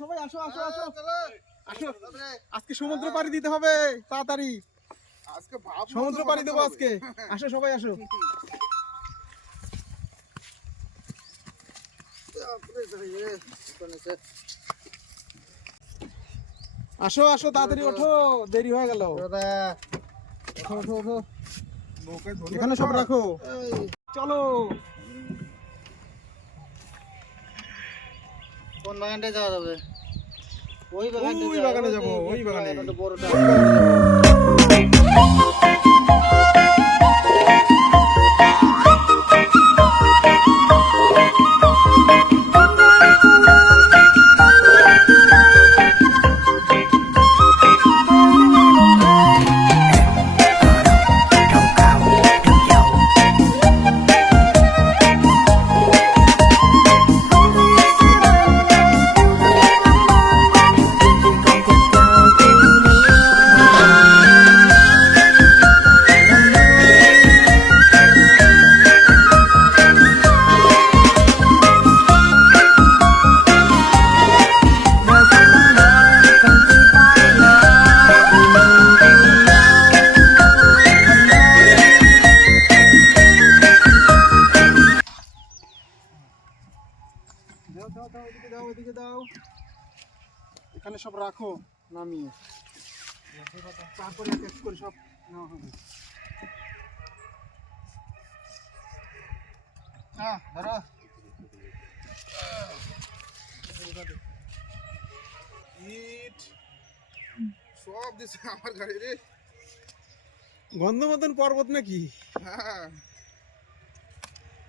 সবাই আসো আসো আসো আসো, আজকে সমুদ্র পাড়ি দিতে হবে তাড়াতাড়ি, আজকে সমুদ্র পাড়ি দেবো আজকে। আসো সবাই আসো। আসো আসো তাড়াতাড়ি ওঠো, দেরি হয়ে গেল। ওঠো ওঠো ওঠো, এখানে সব রাখো, চলো। কোন বাগানটায় যাওয়া যাবে? ওই ওই বাগানে যাবো, ওই বাগানে, বড়টা। ওই বাগানে যাবো। দাও দাও দাও, ওইদিকে দাও, ওইদিকে দাও, এখানে সব রাখো নামিয়ে, তারপরে এক এক করে সব নেওয়া হবে। হ্যাঁ ধরো। ইট সব দিছে আমার গাড়ি রে। গন্ধমদন পর্বত নাকি? হ্যাঁ,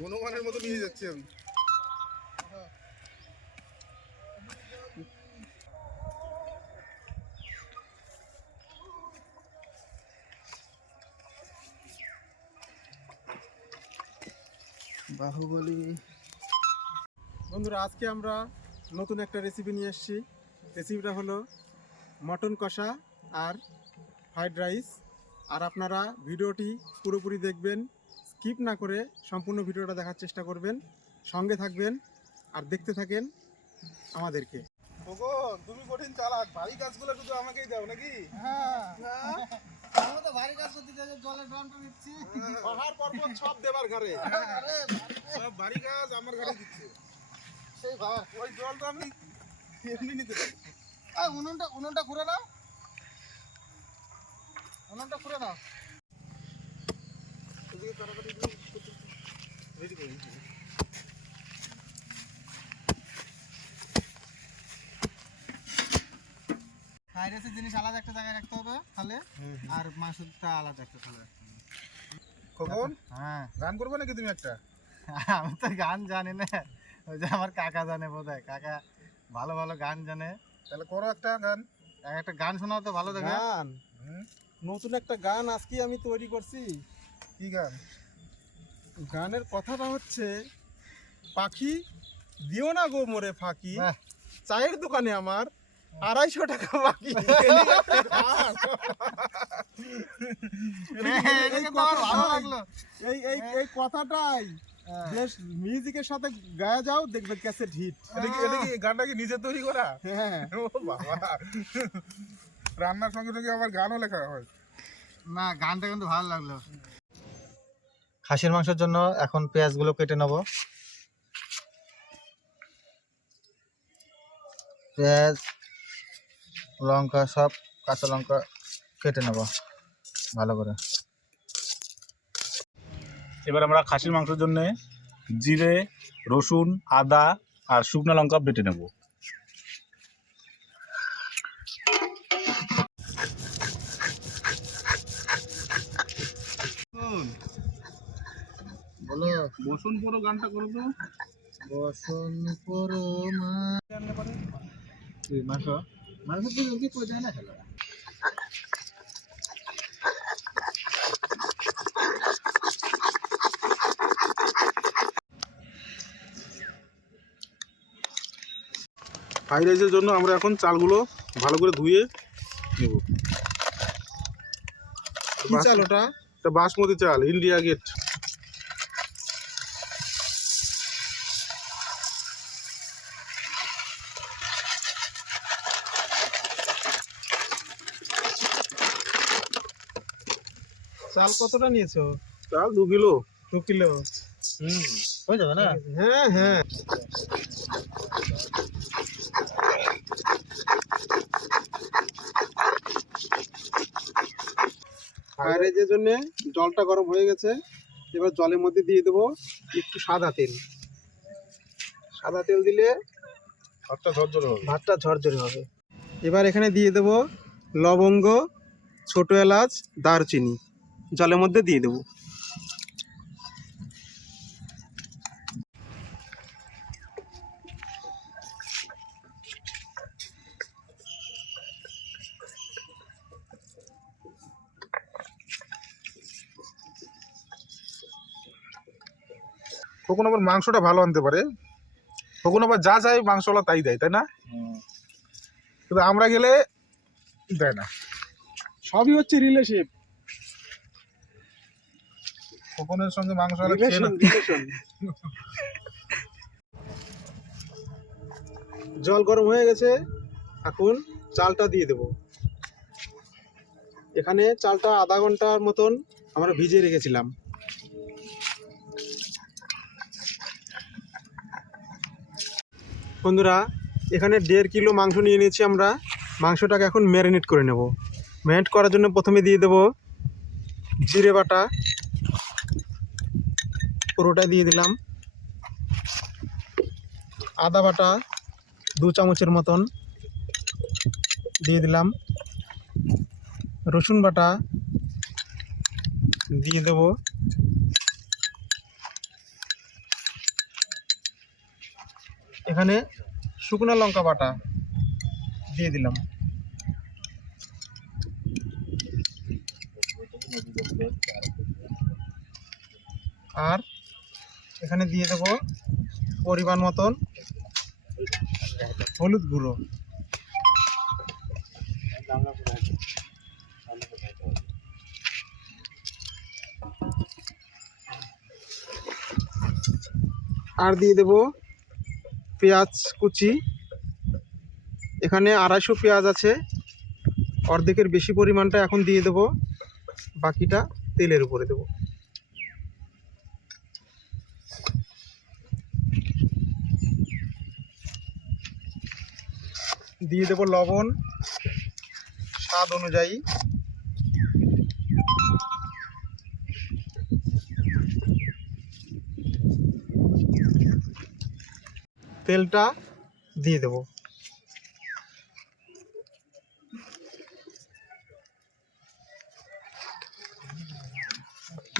হনুমানের মতো নিয়ে যাচ্ছি আমি। বাহুবলী। বন্ধুরা, আজকে আমরা নতুন একটা রেসিপি নিয়ে এসেছি। রেসিপিটা হলো মটন কষা আর ফ্রাইড রাইস। আর আপনারা ভিডিওটি পুরোপুরি দেখবেন, স্কিপ না করে সম্পূর্ণ ভিডিওটা দেখার চেষ্টা করবেন, সঙ্গে থাকবেন আর দেখতে থাকেন আমাদেরকে। ওগো, তুমি কঠিন চালাক, ভারী কাজগুলো শুধু আমাকেই দাও নাকি? হ্যাঁ, হ্যাঁ? আমরা তো ভারী কাজ করতে যাই, জলের ড্রামটা নিচ্ছি। পাহাড় পর্বত সব দেবার ঘরে। আরে সব ভারী কাজ আমার গাড়ি দিচ্ছে। সেই ভার। ওই জলটা আমি এমনি নিতে পারি। এই উনুনটা ঘুরে দাও, উনুনটা ঘুরে দাও। এদিকে তাড়াতাড়ি দিয়ে রেডি করে দিচ্ছি। ফ্রাইড রাইসের জিনিস আলাদা একটা জায়গায় রাখতে হবে তাহলে, আর মাংসটা আলাদা একটা তাহলে রাখতে হবে। খোকন, হ্যাঁ, গান করবে নাকি তুমি একটা? আমি তো গান জানি না, ওই যে আমার কাকা জানে বোধহয়, কাকা ভালো ভালো গান জানে। তাহলে করো একটা গান। একটা গান শোনাও তো ভালো দেখে। গান, হুম, নতুন একটা গান আজকে আমি তৈরি করছি। কি গান? গানের কথাটা হচ্ছে, পাখি দিও না গো মোরে ফাঁকি, বাহ। চায়ের দোকানে আমার 250 টাকা বাকি। এটাকে তো আমার ভালো লাগলো। এই কথাটাই বেশ মিউজিকের সাথে গায়া যাও, দেখবে ক্যাসেট হিট। এটা কি গানটা কি নিজে তৈরি করা? হ্যাঁ, ও বাবা, রান্নার সঙ্গে সঙ্গে আবার গানও লেখা হয়। না, গানটা কিন্তু ভালো লাগলো। খাসির মাংসের জন্য এখন পেঁয়াজগুলো কেটে নেব। পেঁয়াজ, লঙ্কা, সব কাঁচা লঙ্কা কেটে নেব ভালো করে। এবার আমরা খাসির মাংসের জন্য জিরে, রসুন, আদা আর শুকনো লঙ্কা বেটে নেব। বলো, বসুন পুরো গানটা করো তো। বসন করো মা। মাংস মাংস তো কই যায় না খেলা। ফ্রাইড রাইসের জন্য আমরা এখন চালগুলো ভালো করে ধুয়ে নেব। কি চাল ওটা? এটা বাসমতি চাল, ইন্ডিয়া গেট। চাল কতটা নিয়েছো? চাল 2 কিলো। 2 কিলো। হয়ে যাবে না? হ্যাঁ হ্যাঁ। ফ্রাইড রাইসের জন্য জলটা গরম হয়ে গেছে। এবার জলের মধ্যে দিয়ে দেবো একটু সাদা তেল। সাদা তেল দিলে ভাতটা ঝরঝরে হবে। ভাতটা ঝরঝরে হবে। এবার এখানে দিয়ে দেবো লবঙ্গ, ছোট এলাচ, দারচিনি জলের মধ্যে দিয়ে দেবো। কখন আবার মাংসটা ভালো আনতে পারে, কখন আবার যা চাই মাংসওয়ালা তাই দেয়, তাই না? কিন্তু আমরা গেলে দেয় না। সবই হচ্ছে রিলেশন। কখনের সঙ্গে মাংসওয়ালা খেয়ে না। জল গরম হয়ে গেছে, এখন চালটা দিয়ে দেব। এখানে চালটা আধা ঘন্টার মতন আমরা ভিজিয়ে রেখেছিলাম। বন্ধুরা, এখানে 1.5 কিলো মাংস নিয়ে নিয়েছি আমরা। মাংসটাকে এখন ম্যারিনেট করে নেব। ম্যারিনেট করার জন্য প্রথমে দিয়ে দেব জিরে বাটা, পুরোটা দিয়ে দিলাম। আদা বাটা 2 চামচের মতন দিয়ে দিলাম। রসুন বাটা দিয়ে দেব। এখানে শুকনো লঙ্কা বাটা দিয়ে দিলাম। আর এখানে দিয়ে দেব পরিমাণ মতন হলুদ গুঁড়ো। আর দিয়ে দেব পেঁয়াজ কুচি। এখানে 250 পেঁয়াজ আছে, অর্ধেকের বেশি পরিমাণটা এখন দিয়ে দেব, বাকিটা তেলের উপরে দেব। দিয়ে দেব লবণ স্বাদ অনুযায়ী। তেলটা দিয়ে দেব।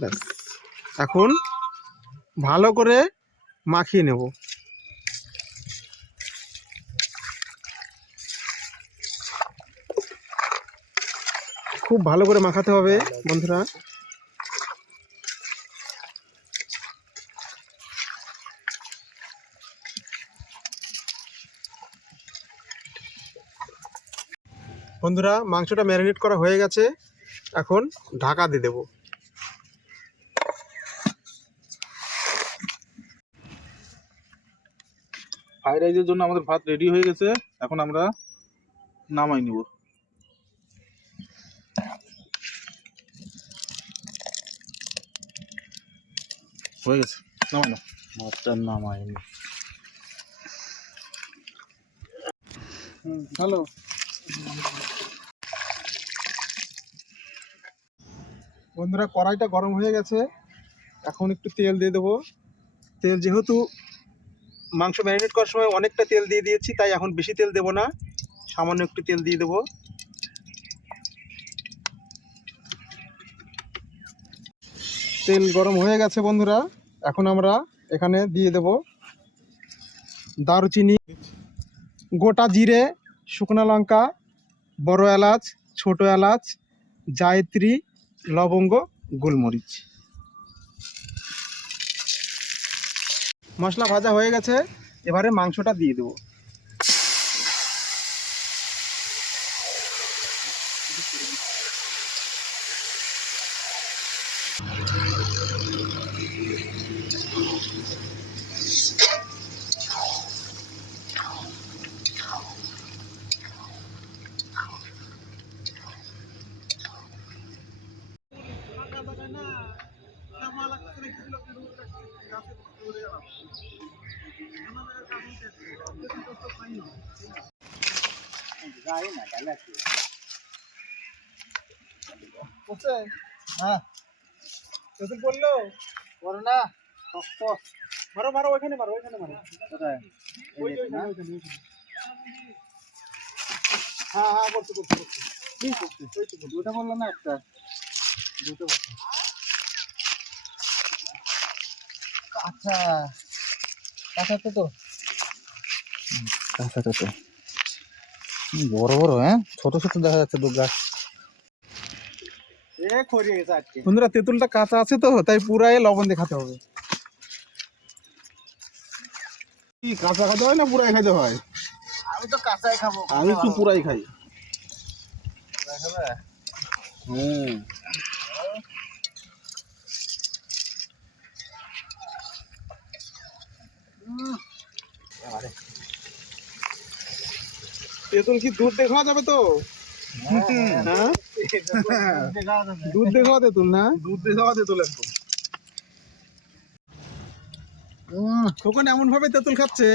ব্যাস, এখন ভালো করে মাখিয়ে নেব। খুব ভালো করে মাখাতে হবে বন্ধুরা। বন্ধুরা, মাংসটা ম্যারিনেট করা হয়ে গেছে, এখন ঢাকা দিয়ে দেব। ফ্রাইড রাইসের জন্য আমাদের ভাত রেডি হয়ে গেছে, এখন আমরা নামাই নিব। হয়ে গেছে, নামাই নাও। ভাতটা নামাইনি। ভালো। বন্ধুরা, কড়াইটা গরম হয়ে গেছে, এখন একটু তেল দিয়ে দেবো। তেল যেহেতু মাংস ম্যারিনেট করার সময় অনেকটা তেল দিয়ে দিয়েছি, তাই এখন বেশি তেল দেব না, সামান্য একটু তেল দিয়ে দেবো। তেল গরম হয়ে গেছে বন্ধুরা, এখন আমরা এখানে দিয়ে দেব দারুচিনি, গোটা জিরে, শুকনো লঙ্কা, বড় এলাচ, ছোট এলাচ, জায়ত্রী, লবঙ্গ, গোলমরিচ। মশলা ভাজা হয়ে গেছে, এবারে মাংসটা দিয়ে দেবো। হ্যাঁ তেঁতুল পড়লো? করো না শক্ত। মারো মারো, ওইখানে মারো, ওইখানে মারো। কোথায়? ওই যে ওইখানে, ওইখানে, ওইখানে। হ্যাঁ হ্যাঁ, করতে করতে করতে। কি করছে? দুটো বললো না একটা? দুটো বলছে। আচ্ছা কাঁচা তো কাঁচা তো বড় বড়, হ্যাঁ ছোট ছোট দেখা যাচ্ছে দু গাছ। এ খড়িয়ে গেছে আজকে। বন্ধুরা, তেঁতুলটা কাঁচা আছে তো, তাই পুরাই লবণ দিয়ে খাতে হবে। কি কাঁচা খাইতে হয় না পুরাই খাইতে হয়? আমি তো কাঁচাই খাবো। আমি একটু পুরাই খাই। খাবে? হুম। তেঁতুল কি দুধ দিয়ে খাওয়া যাবে তো? হ্যাঁ, দুধ দিয়ে খাওয়া তেঁতুল না? দুধ দিয়ে খাওয়া তেঁতুল একদম। খোকন এমন ভাবে তেঁতুল খাচ্ছে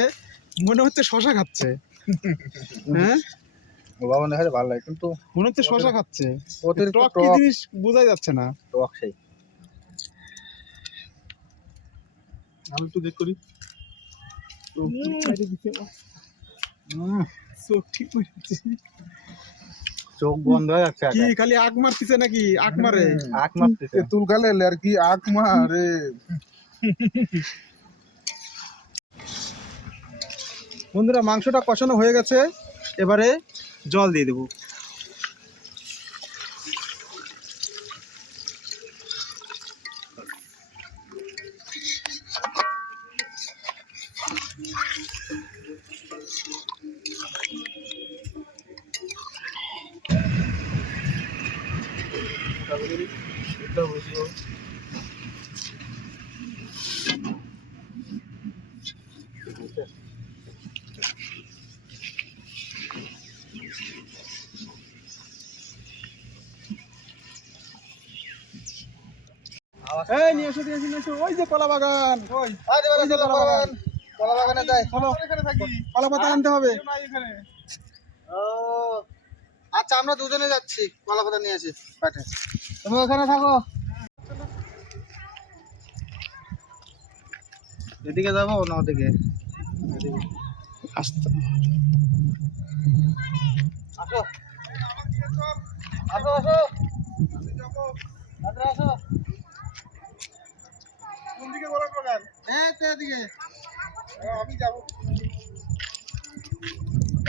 মনে হচ্ছে শশা খাচ্ছে। হ্যাঁ, ও বাবা দেখা যায় ভালো লাগে, কিন্তু মনে হচ্ছে শশা খাচ্ছে। অতিরিক্ত টক কি টক। জিনিস বোঝাই যাচ্ছে না। টক সেই। আমি একটু দেখ করি। চোখ ঠিক করে দিচ্ছে। চোখ বন্ধ হয়ে যাচ্ছে। কি খালি আগ মারতিছে নাকি? আগ মারে? আখ মারতেছে। তেঁতুল খালে আর কি আখ মারে। বন্ধুরা, মাংসটা কষানো হয়ে গেছে, এবারে জল দিয়ে দেবো। এই নিয়ে এসো, নিয়ে এসো, নিয়ে এসো। ওই যে কলা বাগান, ওই ওই যে কলা বাগান। কলা বাগানে যাই। কলা পাতা আনতে হবে। ও আচ্ছা, আমরা দুজনে যাচ্ছি, কলা পাতা নিয়ে আসি পাঠে। তুমি ওখানে থাকো। এদিকে যাবো না ওদিকে? আসো আসো আসো আসো আসো। কোন দিকে কলা বাগান? এই তো এদিকে। আমি যাবো।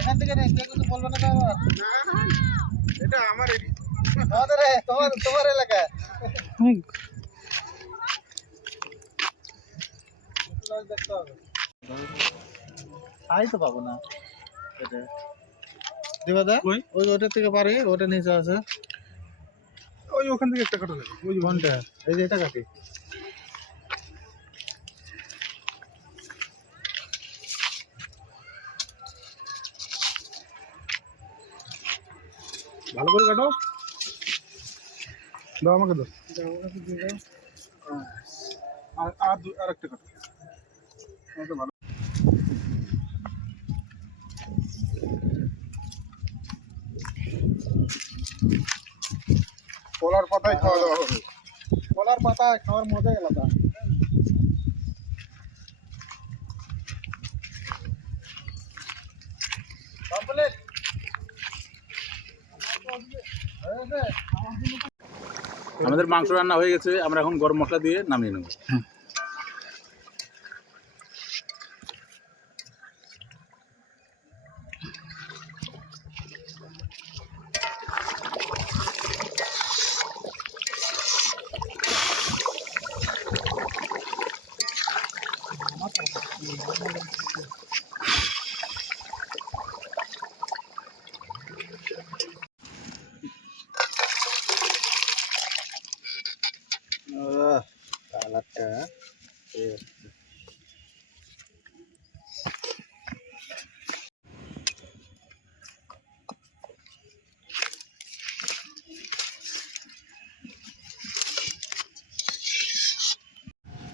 এখান থেকে নেই, কেউ কিছু বলবে না তো আবার? এটা আমার এরিয়া। আমাদের তোমার এলাকা। দেখতে হবে। তাই তো পাবো না। দিবাদা কই? ওই ওটা থেকে পারি, ওটা নিচে আছে। ওই ওখান থেকে একটা কাটা লাগে। ওই যে কোনটা? এই যে এটা কাটি। ভালো করে কাটো। দাও আমাকে দাও। আর একটা কাটো। আমাকে ভালো। কলার পাতায় খাওয়া দাওয়া হবে। কলার পাতা খাওয়ার মজাই আলাদা। কমপ্লিট। আমাদের মাংস রান্না হয়ে গেছে, আমরা এখন গরম মশলা দিয়ে নামিয়ে নেব। কালারটা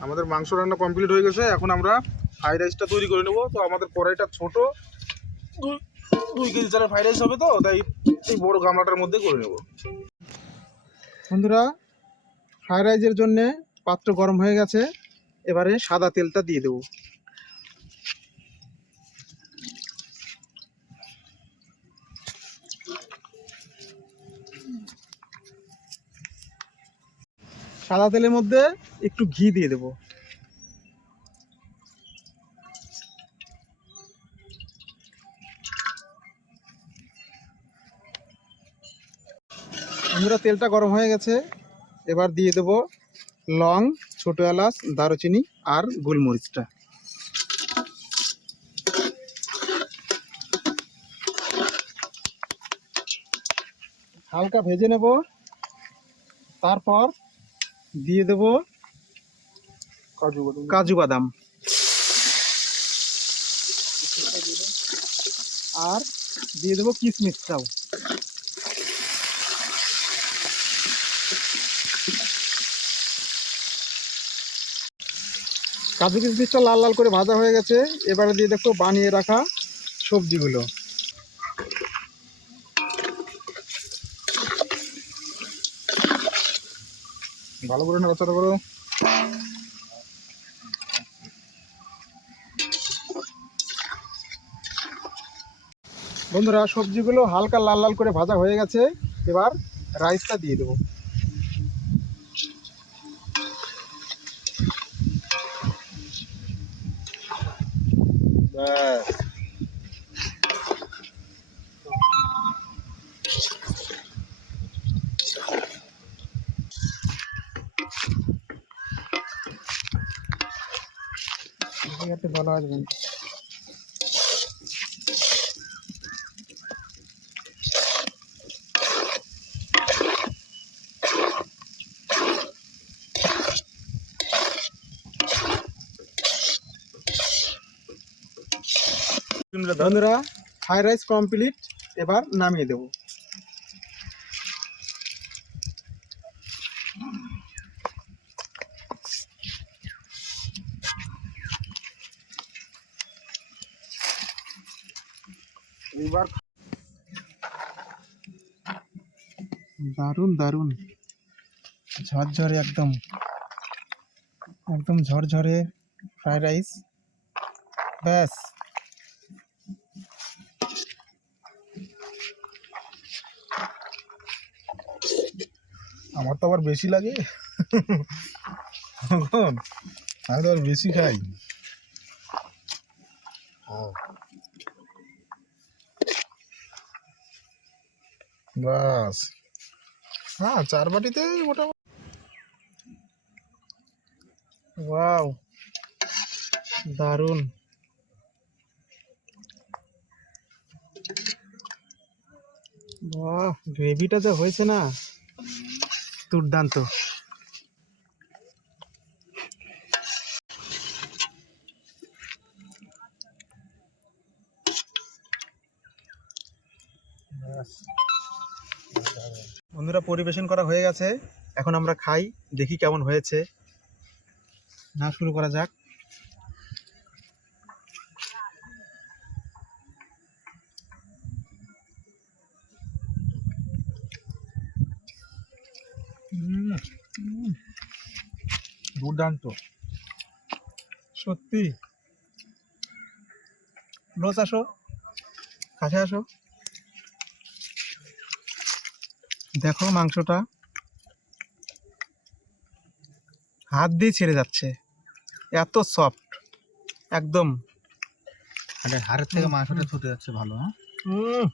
আমাদের মাংস রান্না কমপ্লিট হয়ে গেছে। এখন আমরা ফ্রাইড রাইসটা তৈরি করে নেব। তো আমাদের কড়াইটা ছোট, 2 কেজি চালের ফ্রাইড রাইস হবে তো, তাই এই বড় গামলাটার মধ্যে করে নেবো। বন্ধুরা, ফ্রাইড রাইসের জন্য পাত্র গরম হয়ে গেছে, এবারে সাদা তেলটা দিয়ে দেবো। সাদা তেলের মধ্যে একটু ঘি দিয়ে দেবো। বন্ধুরা, তেলটা গরম হয়ে গেছে, এবার দিয়ে দেবো লং, ছোট এলাচ, দারুচিনি আর গোলমরিচটা। হালকা ভেজে নেব, তারপর দিয়ে দেব কাজু বাদাম আর দিয়ে দেবো কিশমিশটাও। কাজু কিশমিশটা লাল লাল করে ভাজা হয়ে গেছে, এবারে দিয়ে দেখো বানিয়ে রাখা সবজিগুলো। ভালো করে নাড়াচাড়া করো। বন্ধুরা, সবজিগুলো হালকা লাল লাল করে ভাজা হয়ে গেছে, এবার রাইসটা দিয়ে দেবো। ব্যাস। ভালো আসবেন। বন্ধুরা, ফ্রাইড রাইস কমপ্লিট, এবার নামিয়ে দেবো। এবার দারুণ দারুণ ঝরঝরে, একদম একদম ঝরঝরে ফ্রাইড রাইস। ব্যাস। আমার তো আবার বেশি লাগে, এখন আমি তো আবার বেশি খাই। বাস, হ্যাঁ 4 বাটিতে মোটামুটি। ওয়াও, দারুণ। বাহ, গ্রেভিটা যা হয়েছে না, দুর্দান্ত। বন্ধুরা, পরিবেশন করা হয়ে গেছে, এখন আমরা খাই, দেখি কেমন হয়েছে। না, শুরু করা যাক। দুর্দান্ত। সত্যি। রোজ আসো, কাছে আসো, দেখো মাংসটা হাত দিয়ে ছেড়ে যাচ্ছে, এত সফট একদম। হাড়ের থেকে মাংসটা ছুটে যাচ্ছে ভালো। হ্যাঁ,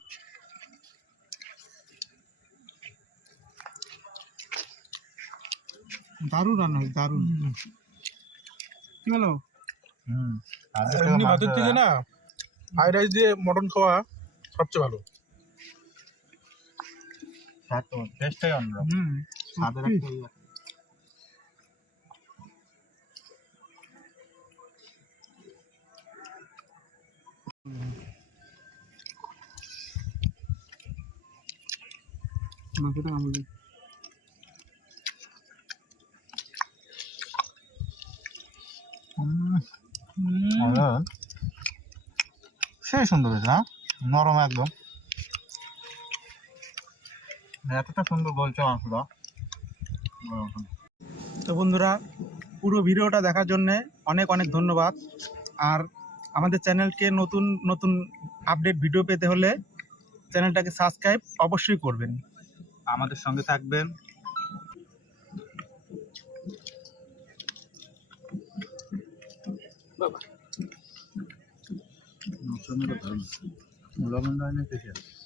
দারুণ রান্না হয়েছে, দারুণ। কি বলো? এমনি ভাতের থেকে না ফ্রাইড রাইস দিয়ে মটন খাওয়া সবচেয়ে ভালো। টেস্টটাই অন্যরকম। স্বাদের একটা ইয়ে। মাংসটা কামড়ে। সেই সুন্দর হয়েছে। হ্যাঁ, নরম একদম। এতটা সুন্দর বলছে মাংসটা। তো বন্ধুরা, পুরো ভিডিওটা দেখার জন্য অনেক অনেক ধন্যবাদ। আর আমাদের চ্যানেলকে নতুন নতুন আপডেট ভিডিও পেতে হলে চ্যানেলটাকে সাবস্ক্রাইব অবশ্যই করবেন। আমাদের সঙ্গে থাকবেন। লবণ দেয় না